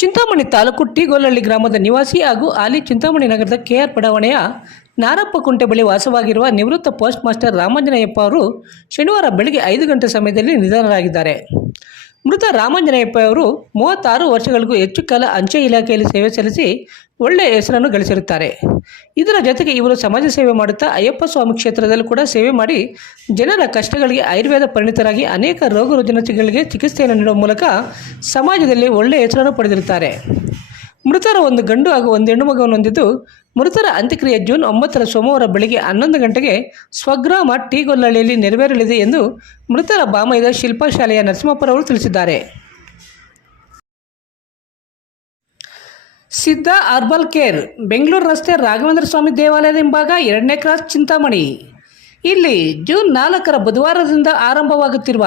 ಚಿಂತಾಮಣಿ ತಾಲೂಕು ಟಿಗೊಲ್ಲಹಳ್ಳಿ ಗ್ರಾಮದ ನಿವಾಸಿ ಹಾಗೂ ಹಾಲಿ ಚಿಂತಾಮಣಿ ನಗರದ ಕೆಆರ್ ಬಡಾವಣೆಯ ನಾರಪ್ಪ ಕುಂಟೆ ಬಳಿ ವಾಸವಾಗಿರುವ ನಿವೃತ್ತ ಪೋಸ್ಟ್ ಮಾಸ್ಟರ್ ರಾಮಾಂಜನೇಯಪ್ಪ ಅವರು ಶನಿವಾರ ಬೆಳಗ್ಗೆ ಐದು ಗಂಟೆ ಸಮಯದಲ್ಲಿ ನಿಧನರಾಗಿದ್ದಾರೆ. ಮೃತ ರಾಮಾಂಜನೇಯಪ್ಪ ಅವರು ಮೂವತ್ತಾರು ವರ್ಷಗಳಿಗೂ ಹೆಚ್ಚು ಕಾಲ ಅಂಚೆ ಇಲಾಖೆಯಲ್ಲಿ ಸೇವೆ ಸಲ್ಲಿಸಿ ಒಳ್ಳೆಯ ಹೆಸರನ್ನು ಗಳಿಸಿರುತ್ತಾರೆ. ಇದರ ಜೊತೆಗೆ ಇವರು ಸಮಾಜ ಸೇವೆ ಮಾಡುತ್ತಾ ಅಯ್ಯಪ್ಪ ಸ್ವಾಮಿ ಕ್ಷೇತ್ರದಲ್ಲೂ ಕೂಡ ಸೇವೆ ಮಾಡಿ ಜನರ ಕಷ್ಟಗಳಿಗೆ ಆಯುರ್ವೇದ ಪರಿಣಿತರಾಗಿ ಅನೇಕ ರೋಗ ರುಜಿನಗಳಿಗೆ ಚಿಕಿತ್ಸೆಯನ್ನು ನೀಡುವ ಮೂಲಕ ಸಮಾಜದಲ್ಲಿ ಒಳ್ಳೆಯ ಹೆಸರನ್ನು ಪಡೆದಿರುತ್ತಾರೆ. ಮೃತರ ಒಂದು ಗಂಡು ಹಾಗೂ ಒಂದು ಹೆಣ್ಣು ಮಗುವನ್ನು ಹೊಂದಿದ್ದು, ಮೃತರ ಅಂತ್ಯಕ್ರಿಯೆ ಜೂನ್ ಒಂಬತ್ತರ ಸೋಮವಾರ ಬೆಳಗ್ಗೆ ಹನ್ನೊಂದು ಗಂಟೆಗೆ ಸ್ವಗ್ರಾಮ ಟಿಗೊಲ್ಲಹಳ್ಳಿಯಲ್ಲಿ ನೆರವೇರಲಿದೆ ಎಂದು ಮೃತರ ಬಾಮೈದ ಶಿಲ್ಪಶಾಲೆಯ ನರಸಿಂಹಪ್ಪರವರು ತಿಳಿಸಿದ್ದಾರೆ. ಸಿದ್ಧ ಅರ್ಬಲ್ ಕೇರ್, ಬೆಂಗಳೂರು ರಸ್ತೆ ರಾಘವೇಂದ್ರ ಸ್ವಾಮಿ ದೇವಾಲಯದ ಹಿಂಭಾಗ ಎರಡನೇ ಕ್ರಾಸ್ ಚಿಂತಾಮಣಿ. ಇಲ್ಲಿ ಜೂನ್ ನಾಲ್ಕರ ಬುಧವಾರದಿಂದ ಆರಂಭವಾಗುತ್ತಿರುವ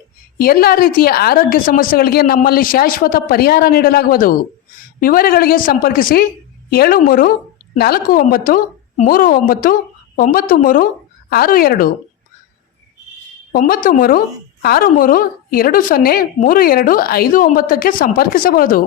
ಎಲ್ಲ ರೀತಿಯ ಆರೋಗ್ಯ ಸಮಸ್ಯೆಗಳಿಗೆ ನಮ್ಮಲ್ಲಿ ಶಾಶ್ವತ ಪರಿಹಾರ ನೀಡಲಾಗುವುದು. ವಿವರಗಳಿಗೆ ಸಂಪರ್ಕಿಸಿ ಏಳು ಮೂರು ನಾಲ್ಕು ಒಂಬತ್ತು ಮೂರು ಒಂಬತ್ತು ಒಂಬತ್ತು ಮೂರು ಆರು ಎರಡು. ಒಂಬತ್ತು ಮೂರು ಆರು ಮೂರು ಎರಡು ಸೊನ್ನೆ ಮೂರು ಎರಡು ಐದು ಒಂಬತ್ತಕ್ಕೆ ಸಂಪರ್ಕಿಸಬಹುದು.